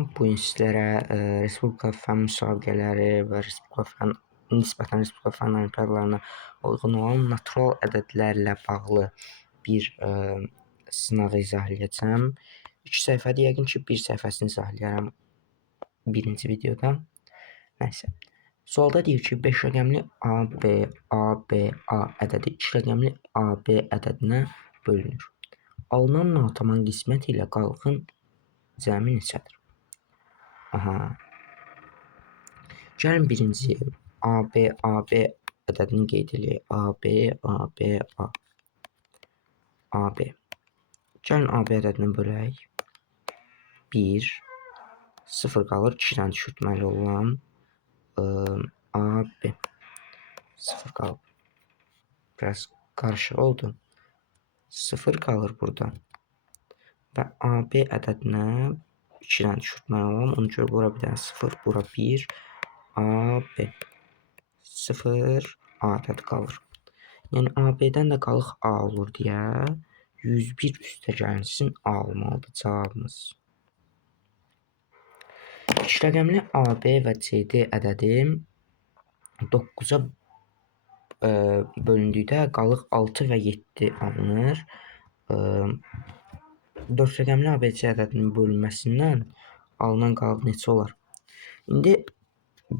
Bu gün sizlərə Respublika fen müsabiqələri və nisbətən Respublika fen olimpiadalarına uyğun olan natural ədədlərlə bağlı bir sınağı izahlayacağım. 2 səhifədir, yəqin ki, bir səhifəsini izahlayacağım birinci videoda. Nəysə. Sualda deyir ki, 5 rəqəmli A ədədi 2 rəqəmli AB ədədinə bölünür. Alınan nataman qismət ilə qalxın cəmi neçədir? Gəlin birinci AB ədədini qeyd edək. AB. Gəlin AB ədədini bölək. 1, 0 qalır, 2-dən düşürtməli olan AB. 0 qalır. Biraz qarışıq oldu. 0 qalır burada. Və AB ədədinə 2-dən düşürtməli olan, onu görə bura bir dənə 0, bura 1, AB. 0, A ədədi qalır. Yəni AB-dən də qalıq A olur deyə 101 üstəgəlsin A olmalıdır cavabımız. 2 rəqəmli AB və CD ədədi 9-a bölündükdə qalıq 6 və 7 alınır. 4 rəqəmli ABC ədədinin bölünməsindən alınan qalıq neçə olar? İndi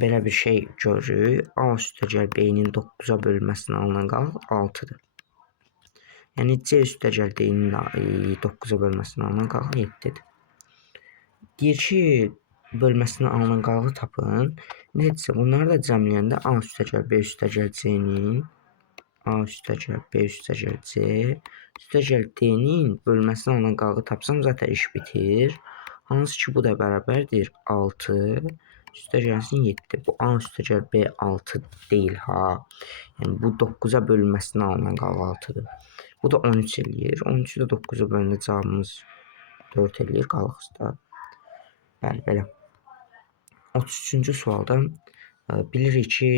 belə bir şey görürük. A üstəgəl B-nin 9-a bölünməsindən alınan qalıq 6-dır. Yəni C üstəgəl D-nin 9-a bölünməsindən alınan qalıq 7-dir. Deyir ki, bölməsindən alınan qalığı tapın. Necə? Bunları da cəmləyəndə A üstəgəl B üstəgəl C-nin A üstəgəl B üstəgəl C üstəgəl D-nin bölməsindən alınan qalığı tapsam zaten iş bitir. Hansı ki bu da bərabərdir 6 üstəgəlsin 7. Bu A üstəgəl B 6 deyil ha. Yəni bu 9-a bölünməsindən alınan qalıq 6-dır. Bu da 13 eləyir. 13-ü də 9-a bölündə cavabımız 4 eləyir qalıqda. Bəli, belə. 33-cü sualda bilirik ki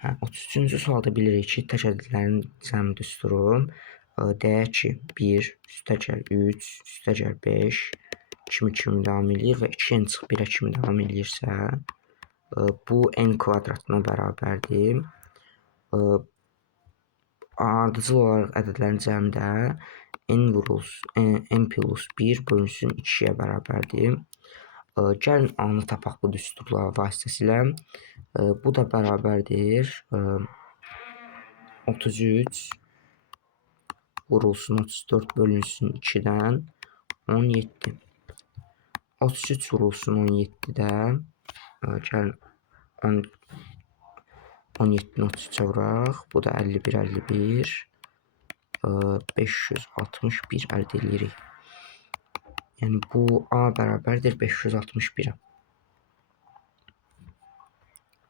33-cü sualda bilirik ki, tək ədədlərin cəmi düsturu deyək ki, 1 üstəgəl 3 üstəgəl 5 kimi davam edir və 2n-1-ə kimi davam edirsə, bu n kvadratına bərabərdir. Ardıcıl olaraq ədədlərin cəmi də n plus 1 bölünsün 2-yə bərabərdir. Gəlin A-nı tapaq bu düsturlar vasitəsilə. Bu da bərabərdir 33 vurulsun 34 bölünsün 2-dən 17. 33 vurulsun 17-dən gəlin 17-ni 33-ə vuraq. Bu da 51 561 əldə edirik. Yəni bu A bərabərdir 561-ə.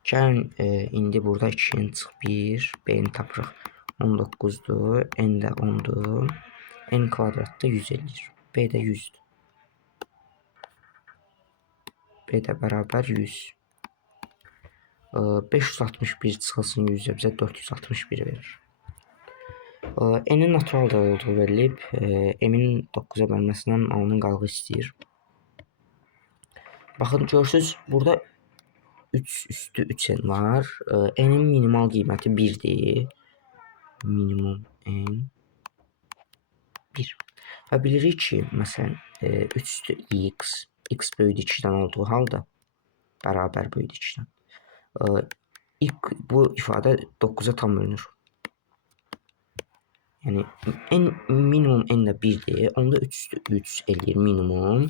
Gəlin indi burada 2n-1 B-ni tapırıq. 19-dur, n də 10-dur. N kvadratda 100 eləyir. B də 100-dür. B də bərabər 100. 561 çıxılsın 100-ə bizə 461 verir. N-in natural da olduğu verilib. M-in 9-a bölünməsindən alınan qalığı istəyir. Baxın, görürsünüz, burada 3 üstü 3n var. N-in minimal qiyməti 1-dir. Minimum n 1. Və bilirik ki, məsələn, 3 üstü x böyüdür 2-dən olduğu halda bərabər böyüdür 2-dən. Bu ifadə 9-a tam bölünür. Yəni minimum n də 1-dir. Onda 3 üstü 3 eləyir minimum.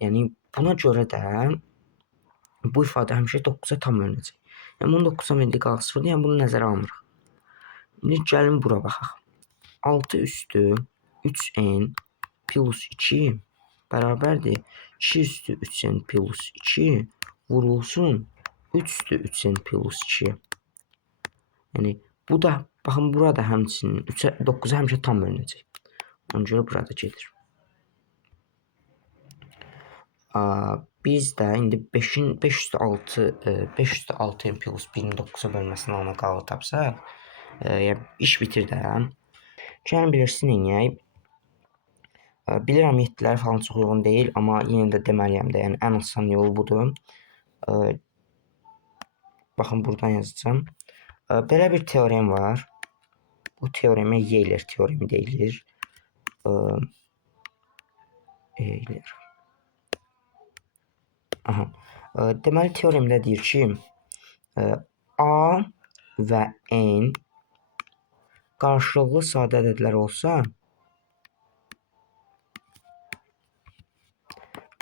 Yəni buna görə də bu ifadə həmişə 9-a tam bölünəcək. Yəni bunun 9-a verdiyi qalıq 0-dır. Yəni bunu nəzərə almırıq. İndi gəlin bura baxaq. 6 üstü 3n plus 2 bərabərdir 2 üstü 3n plus 2 vurulsun 3 üstü 3n plus 2. Yəni bu da, baxın, burada həmçinin 9-a həmişə tam bölünəcək. Ona görə burada gedir. Biz də indi 5 üstü 6n plus 1-in 9-a bölünməsindən alınan qalığı tapsaq, iş bitir də. Gəlin bilirsin, eləyək. Bilirəm yetkiləri falan çox uyğun deyil, amma yenə də deməliyəm də, yəni ən asan yolu budur. Baxın buradan yazacağım. Belə bir teorem var. Bu teoremə Euler teoremi deyilir. Euler. Aha. Deməli teoremdə deyir ki, A və N qarşılıqlı sadə ədədlər olsa,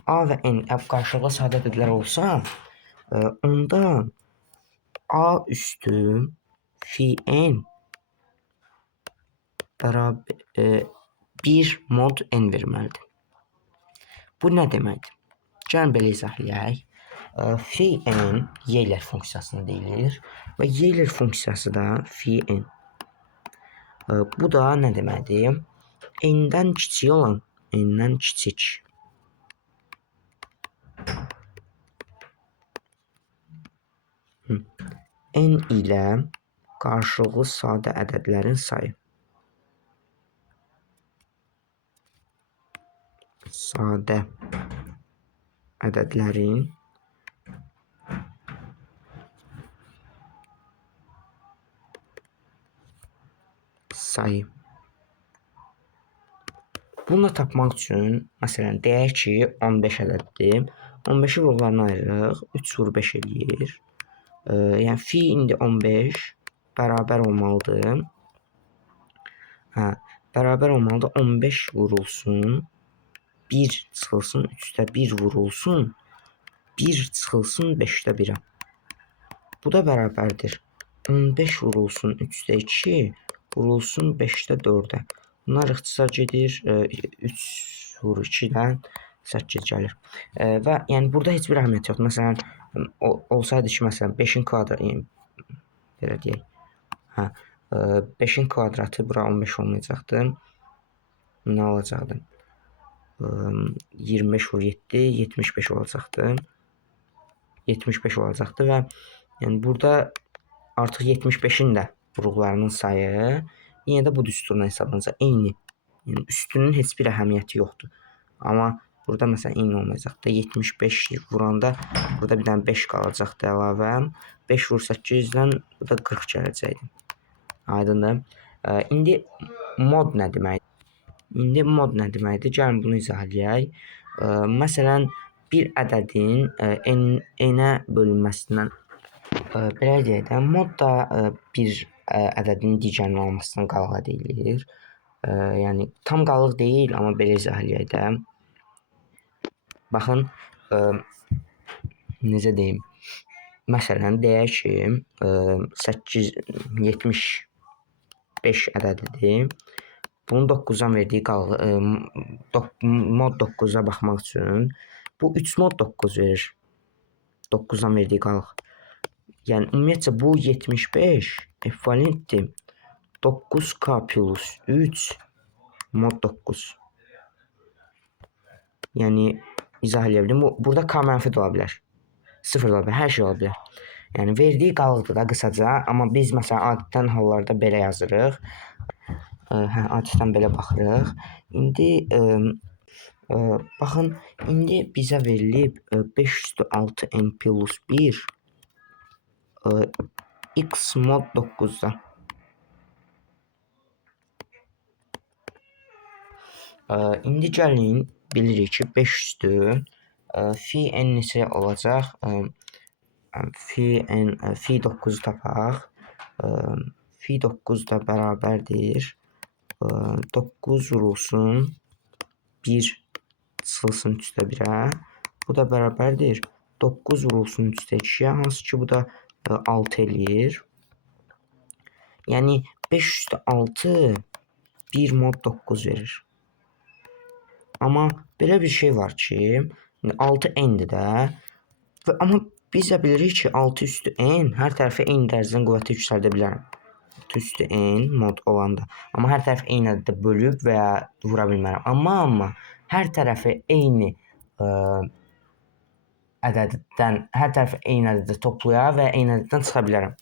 A və N qarşılıqlı sadə ədədlər olsa, onda A üstü fi N bərabər 1 mod N verməlidir. Bu nə deməkdir? Gəlin belə izahlayaq. Fi N Euler funksiyasına deyilir və Euler funksiyası da fi N. Bu da nə deməkdir? N-dən kiçik olan N-dən kiçik. N ilə qarşılıqlı sadə ədədlərin sayı. Sadə ədədlərin sayı. Bunu da tapmaq üçün, məsələn, deyək ki, 15 ədəddir. 15-i ruhlarına ayırırıq. 3 vur 5 eləyir. Yəni, fi indi 15 bərabər olmalıdır. Bərabər olmalıdır. 15 vurulsun. 1 çıxılsın 3-də 1 vurulsun. 1 çıxılsın 5-də 1-ə. Bu da bərabərdir. 15 vurulsun 3-də 2 vurulsun 5-də 4-ə. Bunlar ixtisar gedir. 3 vur 2-dən 8 gəlir. Və yəni burada heç bir əhəmiyyət yoxdur. Məsələn, olsaydı ki, məsələn 5-in kvadratı, yəni belə deyək. 5-in kvadratı bura 15 olmayacaqdı. Nə olacaqdı? 25 vur 7, 75 olacaqdı. 75 olacaqdı və yəni burada artıq 75-in də ruhlarının sayı yenə də bu düsturla hesablanacaq. Eyni. Yəni üstünün heç bir əhəmiyyəti yoxdur. Amma burada məsələn eyni olmayacaqdı. 75 vuranda burada bir dənə 5 qalacaqdı əlavə. 5 vur 8-dən bu da 40 gələcəkdi. Aydındır. İndi mod nə deməkdir? Gəlin bunu izahlayaq. Məsələn, bir ədədin n-ə bölünməsindən belə deyək də, mod da bir ədədin digərinin olmasından qalığa deyilir. Yəni, tam qalıq deyil, amma belə izahlayaq da. Baxın, necə deyim? Məsələn, deyək ki, 75 ədədidir. Bunun 9-dan verdiyi qalıq, mod 9-a baxmaq üçün bu 3 mod 9 verir. 9-dan verdiyi qalıq. Yəni, ümumiyyətcə bu 75 ekvivalentdir 9k plus 3 mod 9. Yəni, izahləyə bildim. Burada k mənfi də ola bilər. 0 ola bilər, hər şey ola bilər. Yəni, verdiyi qalıqdır da qısaca. Amma biz, məsələn, adətən hallarda belə yazırıq. Adətən belə baxırıq. İndi, baxın, indi bizə verilib 5/6n plus 1 x mod 9-da. İndi gəlin, bilirik ki, 5 fi n neçə olacaq? Fi 9-u tapaq. Fi 9 da bərabərdir. 9 vurulsun 1 çıxılsın 3-də 1-ə. Bu da bərabərdir. 9 vurulsun 3-də 2-yə, hansı ki bu da 6 eləyir. Yəni 5/6 1 mod 9 verir. Amma belə bir şey var ki, 6 n-dir də. Amma biz də bilirik ki, 6/n hər tərəfi eyni dərəcədən qüvvəti yüksəldə bilərəm. 6/n mod olanda. Amma hər tərəfi eyni ədədə bölüb və ya vura bilmərəm. Amma hər tərəfi eyni ədəddən, hər tərəfi eyni ədədə toplaya və eyni ədəddən çıxa bilərəm.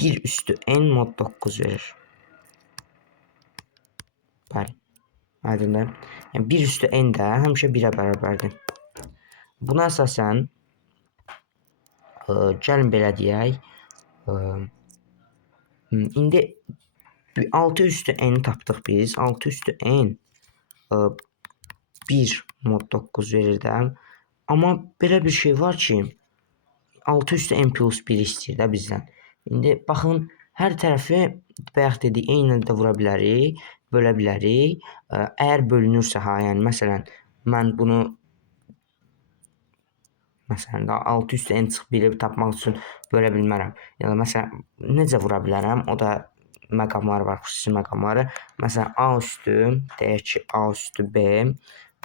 1/n mod 9 verir. Bəli. Aydındır. Yəni 1 üstü n də həmişə 1-ə bərabərdir. Buna əsasən gəlin belə deyək. İndi 6 üstü n tapdıq biz. 6 üstü n 1 mod 9 verir də. Amma belə bir şey var ki, 6 üstü n plus 1 istəyir də bizdən. İndi baxın, hər tərəfi bayaq dedik, eynən də vura bilərik, bölə bilərik. Əgər bölünürsə, yəni məsələn, mən bunu məsələn 6 üstü n çıxıb 1-i tapmaq üçün bölə bilmərəm. Ya da məsələn, necə vura bilərəm? O da məqamları var, xüsusi məqamları. Məsələn, a üstü, deyək ki, a üstü b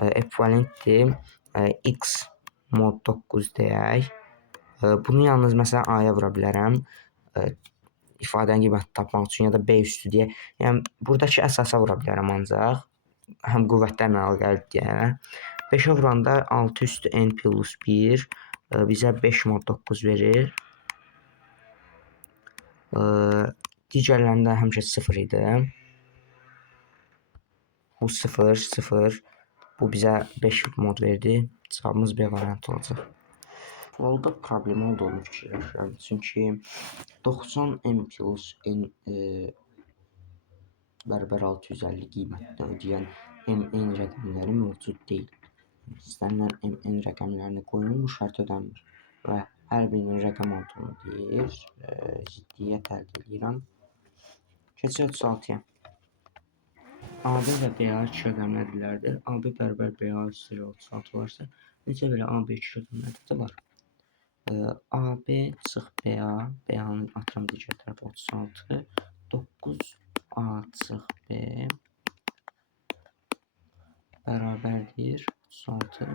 ekvivalentdir x mod 9 deyək. Bunu yalnız məsələn a-ya vura bilərəm. İfadənin qiymətini tapmaq üçün, ya da b üstü deyə. Yəni buradakı əsasa vura bilərəm ancaq. Həm qüvvətlərlə əlaqəli deyə. 5-ə vuranda 6 üstü n plus 1 bizə 5 mod 9 verir. Digərlərində həmişə 0 idi. Bu 0, 0. Bu bizə 5 mod verdi. Cavabımız B variantı olacaq. Sualda problem olduğunu fikirləşirəm. Çünki 90 n plus n bərabər 650 qiymətini ödəyən n rəqəmləri mövcud deyil. İstənilən n rəqəmlərini qoyun, bu şərt ödənmir. Və hər birinin rəqəm olduğunu deyir. Ziddiyyət əldə edirəm. Keçək 36-ya. AB və BA 2 rəqəmli ədədlərdir. AB bərabər BA üstəgəl 36 olarsa, necə belə AB 2 rəqəmli ədədi var? AB çıx BA, BA-nın atıram digər tərəfi 36, 9A çıx B bərabərdir 36.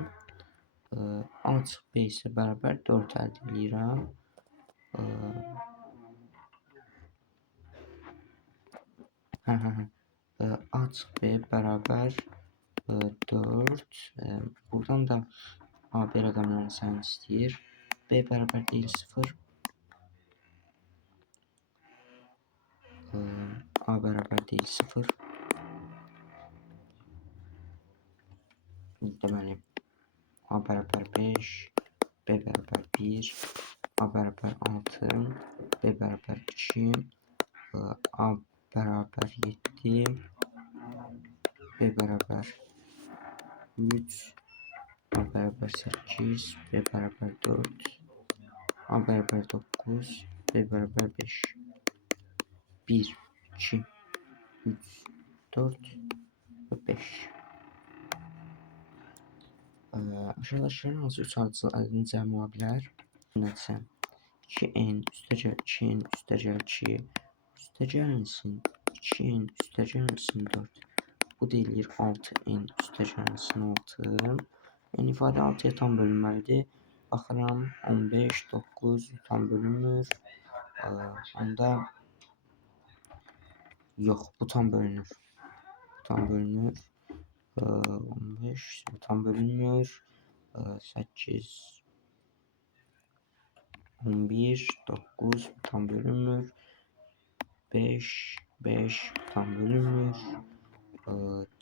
A çıx B isə bərabər 4 əldə edirəm. A çıx B bərabər 4. Buradan da AB rəqəmlərini sayını istəyir. B bərabər deyil 0. A bərabər deyil 0. Deməli, A bərabər 5, B bərabər 1, A bərabər 6, B bərabər 2, A bərabər 7, B bərabər 3, A bərabər 8, B bərabər 4, A bərabər 9, B bərabər 5. 1, 2, 3, 4 və 5. Aşağıdakıların hansı 3 ardıcıl ədədin cəmi ola bilər? Nəticə 2n üstəgəl 2n üstəgəl 2 üstəgəlsin 2n üstəgəlsin 4. Bu deyilir 6n üstəgəlsin 6. Yəni ifadə 6-ya tam bölünməlidir. Baxıram 15, 9 tam bölünmür. Onda yox, bu tam bölünür. Tam bölünür. 15 tam bölünmür. 8 11 9 tam bölünmür. 5 tam bölünmür.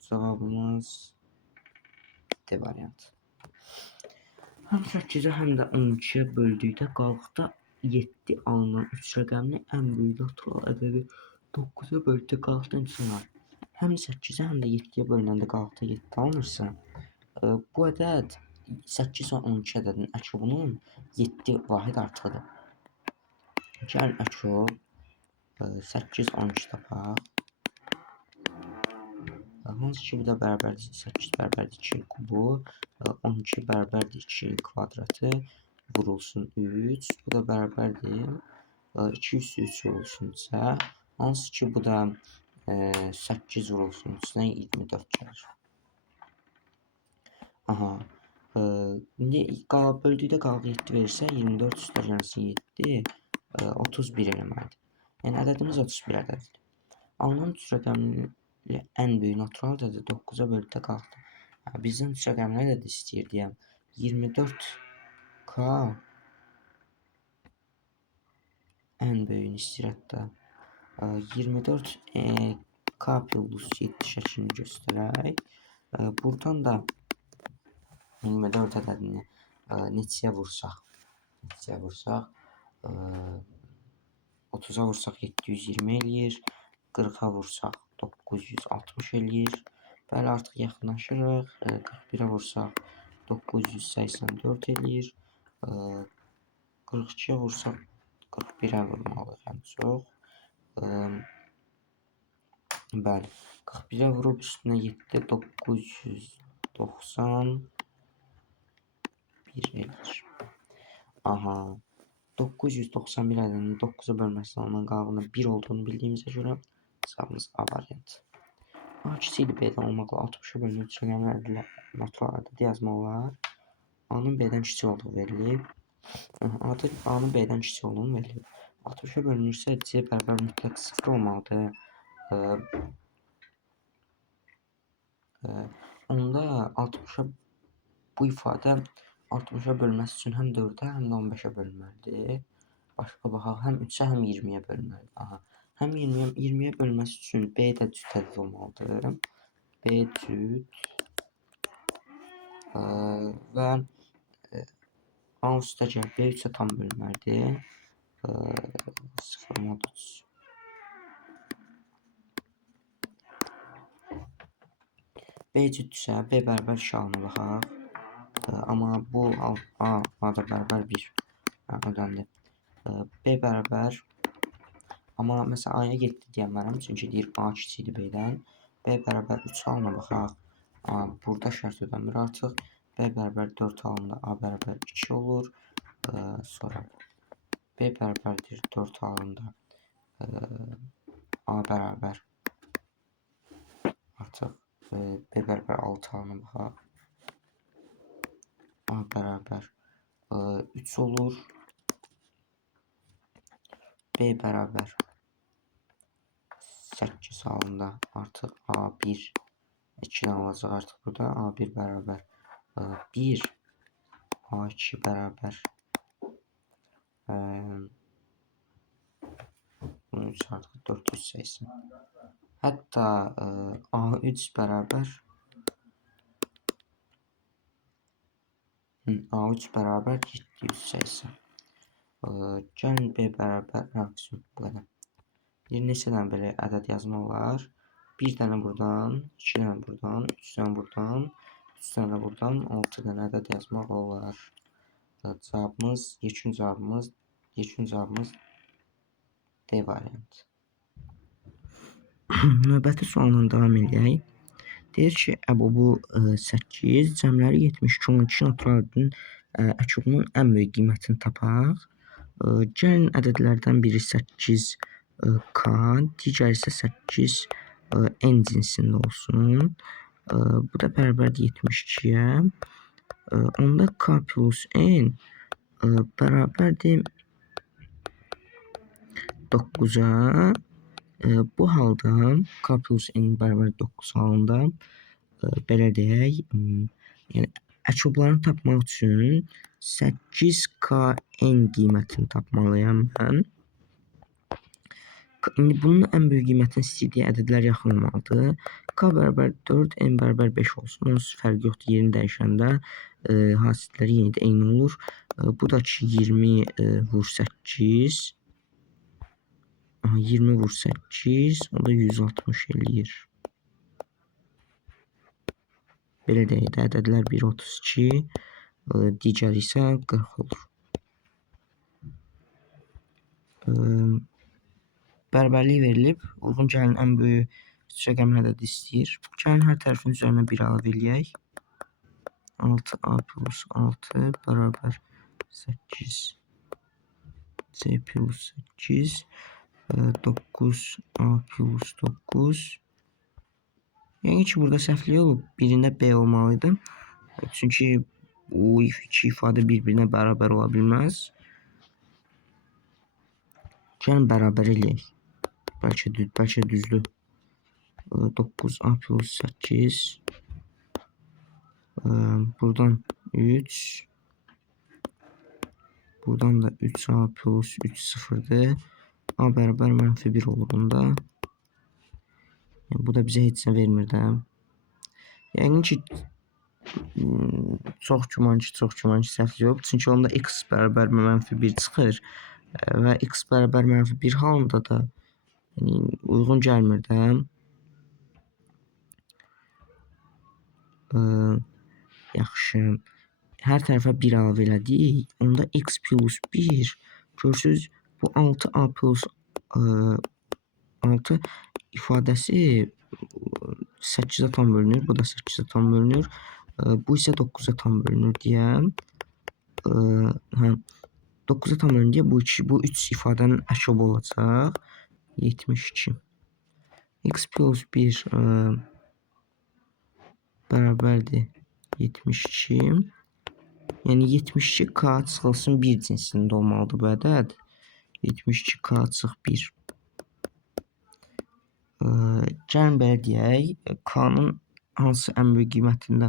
Cevabımız D variantı. Həm 8-ə həm də 12-yə böldükdə qalıqda 7 alınan 3 rəqəmli ən böyük natural ədədi 9-a böldükdə qalıqda neçə var? Həm 8-ə həm də 7-yə bölünəndə qalıqda 7 alınırsa, bu ədəd 8 və 12 ədədinin əkobunun 7 vahid artığıdır. Gəlin əkob 8, 12 tapaq. Hansı ki, bu da bərabərdir 8 bərabərdir 2 kubu, 12 bərabərdir 2 kvadratı, vurulsun 3. Bu da bərabərdir 2 üstü 3 vurulsunca, hansı ki, bu da 8 vurulsun 3-dən 24 gəlir. İndi böldükdə qalıq 7 verirsə, 24 üstəgəlsin 7, 31 eləməlidir. Yəni ədədimiz 31 ədədidir. Alınan 3 rəqəmli ən böyük natural ədədi 9-a böldükdə qalıqda. Bizdən 3 rəqəmli ədədi istəyir deyəm. 24K ən böyüyünü istəyir hətta. 24K plus 7 şəklini göstərək. Buradan da 24 ədədini neçəyə vursaq, 30'a vursaq 720 eləyir, 40'a vursaq 960 eləyir. Bəli, artıq yaxınlaşırıq. 41'ə vursaq 984 eləyir. 42'yə vursaq 41'ə vurmalıyıq ən çox. Bəli, 41'ə vurub üstünə 7 991 eləyir. Aha. 991 ədədinin 9'a bölməsinin alınan qalığının 1 olduğunu bildiyimizə görə cavabımız A variantı. A kiçik B'dən olmaqla 60'a bölünür rəqəmli ədədlər natural ədəd yazmaq olar. A'nın B'dən kiçik olduğu verilib. A'nın B'dən kiçik olduğunu verilib. 60'a bölünürsə C bərabər mütləq 0 olmalıdır. Onda 60'a bu ifadə 60'a bölməsi üçün həm 4'ə, həm də 15'ə bölünməlidir. Başqa baxaq, həm 3'ə, həm 20'yə bölünməlidir. Aha. Həm 20'yə bölməsi üçün B də cüt ədəd olmalıdır. B cüt və A üstəgəl B 3'ə tam bölünməlidir. 0,3. B cütdürsə, B bərabər 2 alına baxaq. Amma bu A da bərabər 1. Ödəndi. B bərabər, amma məsələn A'ya 7 deyənmərəm, çünki deyir A kiçikdir B'dən. B bərabər 3 alına baxaq. Burada şərt ödəmir artıq. B bərabər 4 alında A bərabər 2 olur. Sonra B bərabərdir 4 alında A bərabər artıq B bərabər 6 alına baxaq. A bərabər 3 olur. B bərabər 8 halında artıq A1 2'den olacaq artıq burada. A1 bərabər 1, A2 bərabər 13 artıq 480. Hətta A3 bərabər A3 bərabər 780. Gəlin B bərabər bu qədər. Bir neçədən belə ədəd yazmaq olar. Bir dənə buradan, 2 dənə buradan, 3 dənə buradan, 3 dənə buradan, 6 dənə ədəd yazmaq olar. Cavabımız, yekun cavabımız D variantı. Növbəti sualla davam edək. Deyir ki, əbubu 8 cəmləri 72 olan 2 natural ədədin əkobunun ən böyük qiymətini tapaq. Gəlin ədədlərdən biri 8 K, digəri isə 8 N cinsində olsun. Bu da bərabərdir 72'yə. Onda K plus N bərabərdir 9'a. Bu halda K plus N bərabər 9 halında belə deyək, yəni əkoblarını tapmaq üçün 8KN qiymətini tapmalıyam mən. İndi bunun ən böyük qiymətinin istədiyi ədədlər yaxın olmalıdır. K bərabər 4, N bərabər 5 olsun. Onsuz fərq yoxdur. Yerini dəyişəndə hasilləri yenə də eyni olur. Bu da ki 20 vur 8. 20 vur 8. O da 160 eləyir. Belə deyək də, ədədlər 132, digəri isə 40 olur. Bərabərlik verilib. Uyğun gəlin ən böyük rəqəmin ədədi istəyir. Gəlin hər tərəfin üzərinə 1 əlavə eləyək. 6A plus 6 bərabər 8 C plus 8 9A plus 9. Yəni ki, burada səhvlik olub. Birində B olmalıydı. Çünki bu iki ifadə bir-birinə bərabər ola bilməz. Gəlin bərabər eləyək. Bəlkə düzdür. 9A plus 8. Buradan 3. Buradan da 3A plus 3 sıfırdır. A bərabər -1 olur bunda. Yəni, bu da bizə heç nə vermir də. Yəqin ki çox güman ki səhv yox. Çünki onda x bərabər -1 çıxır və x bərabər -1 halında da yəni uyğun gəlmir də. Yaxşı. Hər tərəfə 1 əlavə elədik. Onda x plus 1 görürsüz bu 6a plus 6 ifadəsi 8-ə tam bölünür. Bu da 8-ə tam bölünür. Bu isə 9-a tam bölünür deyəm. Hə. 9-a tam bölünür deyə bu 3 ifadənin əşobu olacaq. 72. X plus 1 bərabərdir 72. Yəni 72k çıxılsın 1 cinsində olmalıdır bu ədəd. 72k çıx 1. Gəlin belə deyək, k-nın hansı ən böyük qiymətində?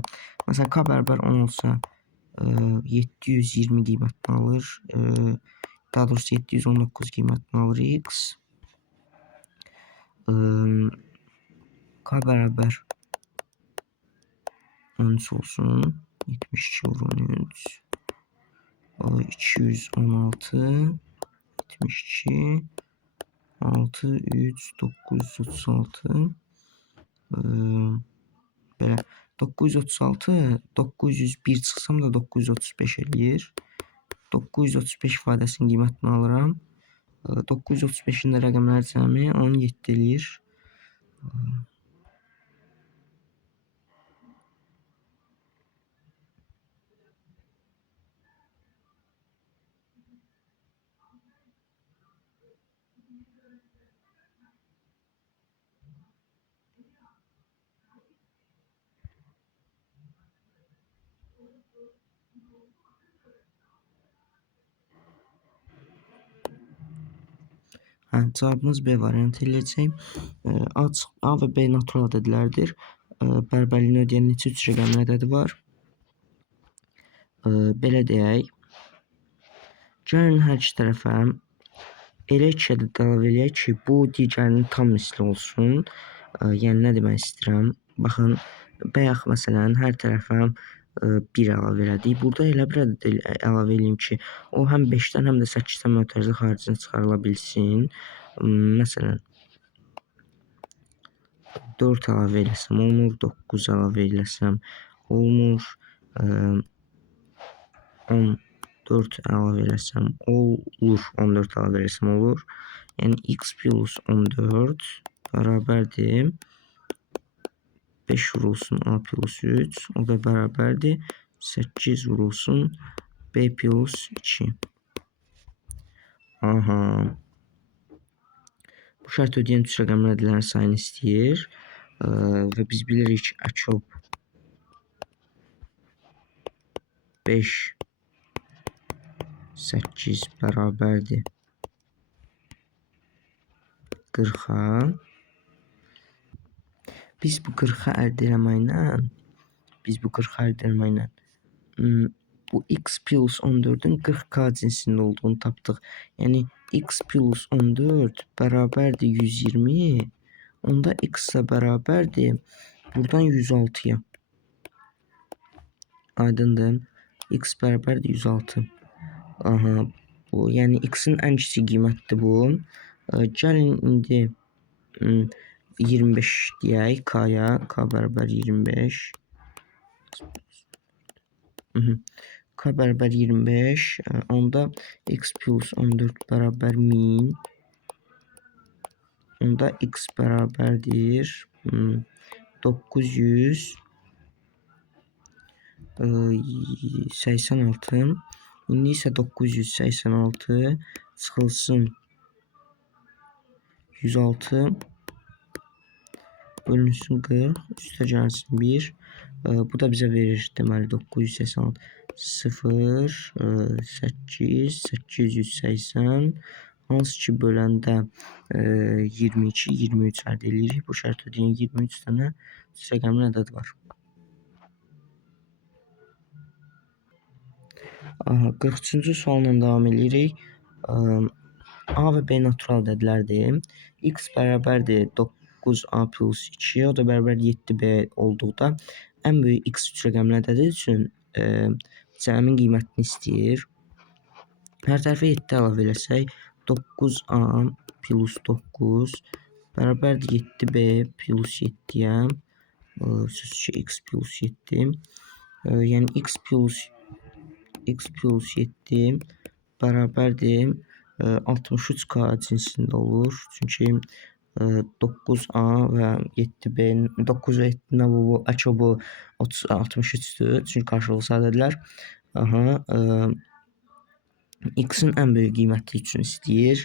Məsələn, k bərabər 10 olsa 720 qiymətini alır. Daha doğrusu 719 qiymətini alır x. K bərabər 13 olsun. 72 vur 13. 216 72 6 3 936 belə 936 901 çıxsam da 935 eləyir. 935 ifadəsinin qiymətini alıram. 935-in də rəqəmləri cəmi 17 eləyir. Cavabımız B variantı eləyəcək. A və B natural ədədlərdir. Bərabərliyini ödəyən neçə 3 rəqəmli ədədi var? Belə deyək. Gəlin hər iki tərəfə elə 2 ədəd əlavə eləyək ki, bu digərinin tam misli olsun. Yəni nə demək istəyirəm? Baxın, bayaq məsələn hər tərəfə 1 əlavə elədik. Burada elə bir ədəd əlavə eləyim ki, o həm 5-dən, həm də 8-dən mötərizə xaricinə çıxarıla bilsin. Məsələn, 4 əlavə eləsəm olmur, 9 əlavə eləsəm olmur, 14 əlavə eləsəm olur, 14 əlavə eləsəm olur. Yəni x plus 14 bərabərdir 5 vurulsun a plus 3, o da bərabərdir 8 vurulsun b plus 2. Aha. Bu şərt ödəyən 3 rəqəmli ədədlərin sayını istəyir. Və biz bilirik ki, əkob 5 8 bərabərdir 40-a. Biz bu 40-a əldə eləməklə bu x plus 14-ün 40k cinsində olduğunu tapdıq. Yəni x plus 14 bərabərdir 120, onda x ilə bərabərdir buradan 106-ya. Aydındır. X bərabərdir 106. Aha, bu yəni x-in ən kiçik qiymətidir bu. Gəlin indi 25 deyək k-ya. K bərabər 25. K bərabər 25. Onda x plus 14 bərabər 1000. Onda x bərabərdir 986. İndi isə 986 çıxılsın 106 bölünsün 40, üstə gəlsin 1. Bu da bizə verir deməli 986 0 8 880, hansı ki böləndə 22 23 əldə edirik. Bu şərt ödəyən 23 dənə rəqəmli ədəd var. Aha, 43-cü sualla davam edirik. A və B natural ədədlərdir. X bərabərdir 9a plus 2, o da bərabər 7b olduqda ən böyük x 3 rəqəmli ədədi üçün cəmin qiymətini istəyir. Hər tərəfə 7 əlavə eləsək 9a plus 9 bərabərdir 7b plus 7-yə sözcü x plus 7 yəni x plus 7 bərabərdir 63k cinsində olur. Çünki 9a və 7b 9 və 7-dən bu açı bu 63-dür. Çünki qarşılıqlı ədədlər. X-in ən böyük qiyməti üçün istəyir.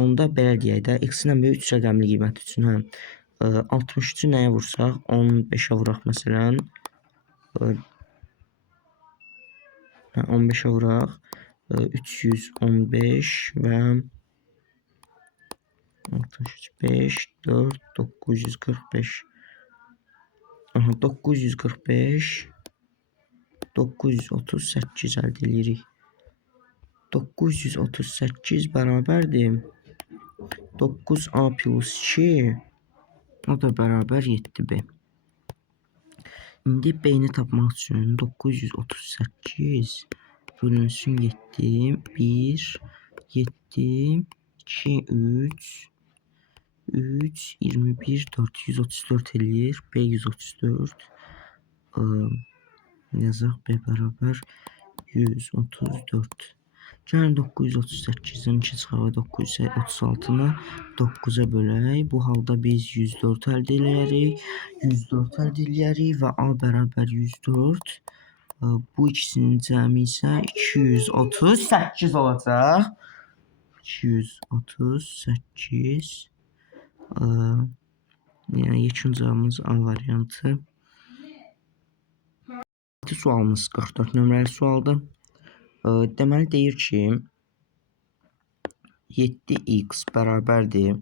Onda belə deyək də, X-in ən böyük 3 rəqəmli qiyməti üçün 63-ü nəyə vursaq? 15-ə vuraq məsələn. 15-ə vuraq. 315 və 65, 4, 945. 945, 938 əldə edirik. 938 bərabərdir 9a plus 2, o da bərabər 7b. İndi b-ni tapmaq üçün 938 bölünsün 7, 1, 7, 2, 3, 21, 434 eləyir. B 134. Yazaq B bərabər 134. Gəlin 938-dən 2 çıxaraq 936-nı 9-a bölək. Bu halda biz 104 əldə eləyərik. 104 əldə eləyərik və A bərabər 104. Bu ikisinin cəmi isə 238 olacaq. 238. Yəni yekun cavabımız A variantı. Sualımız 44 nömrəli sualdır. Deməli deyir ki 7x bərabərdir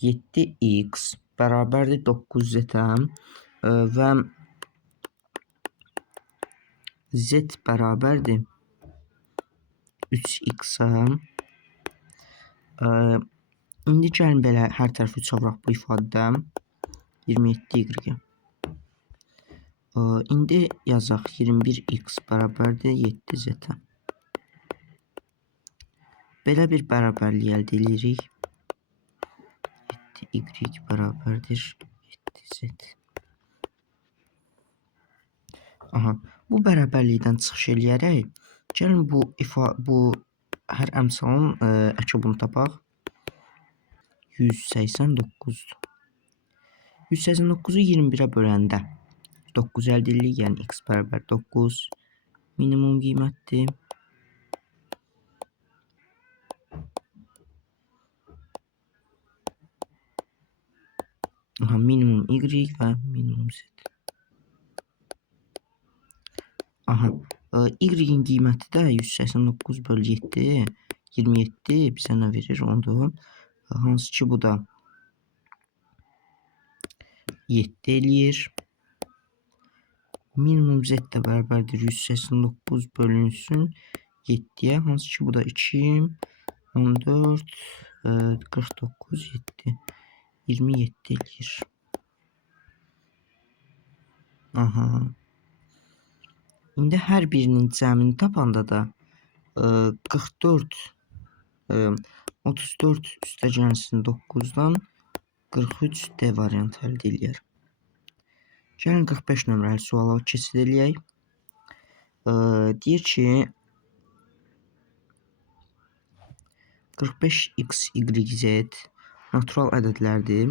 7x bərabərdir 9z-ə və z bərabərdir 3x-ə. İndi gəlin belə hər tərəfi 3 vuraq bu ifadədə 27y. İndi yazaq 21x bərabərdir 7z-ə. Belə bir bərabərlik əldə edirik. 7y bərabərdir 7z. Bu bərabərlikdən çıxış eləyərək gəlin bu hər əmsalın əkobunu tapaq. 189-dur. 189-u 21-ə böləndə 9 əldə edirik, yəni x bərabər 9 minimum qiymətdir. Minimum y və minimum z. Y-in qiyməti də 189 bölü 7, 27 bizə nə verir? Onu hansı ki bu da 7 eləyir. Minimum z də bərabərdir 189 bölünsün 7-yə, hansı ki bu da 2, 14, 49, 7, 27 eləyir. İndi hər birinin cəmini tapanda da 44, 34 üstəgəlsin 9-dan 43 D variantı əldə eləyər. Gəlin 45 nömrəli suala keçid eləyək. Deyir ki 45x, y, z natural ədədlərdir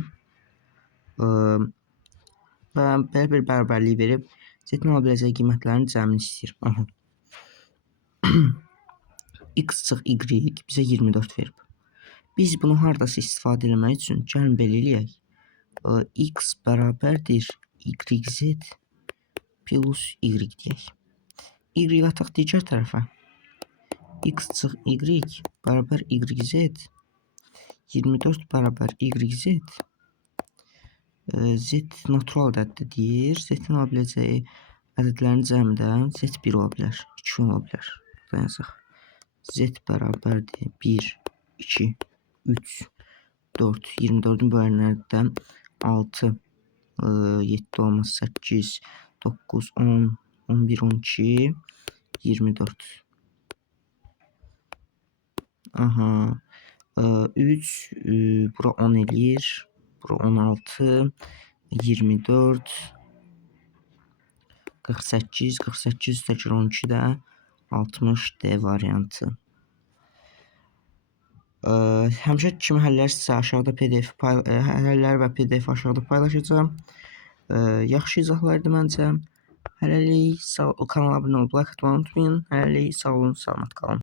və belə bir bərabərlik verib z-in ala biləcək qiymətlərin cəmini istəyir. X çıx y bizə 24 verib. Biz bunu haradasa istifadə etmək üçün gəlin belə eləyək. X bərabərdir yz plus y deyək. Y ataq digər tərəfə. X çıx y bərabər yz 24 bərabər yz z natural ədəddir. Z-in ala biləcəyi ədədlərin cəmi də z 1 ola bilər, 2 ola bilər. Yazaq. Z bərabərdir 1, 2, 3, 4, 24'ün bölənlərdən 6, 7 olmaz, 8, 9, 10, 11, 12, 24. Aha. 3, bura 10 eləyir. Bura 16, 24, 48, 48 təkrar 12 də 60 D variantı. Həmişəki kimi həllər sizə aşağıda həllər və PDF aşağıda paylaşacağım. Yaxşı izahlardır məncə. Hələlik kanala abunə olub like atmayı unutmayın. Hələlik sağ olun, salamat qalın.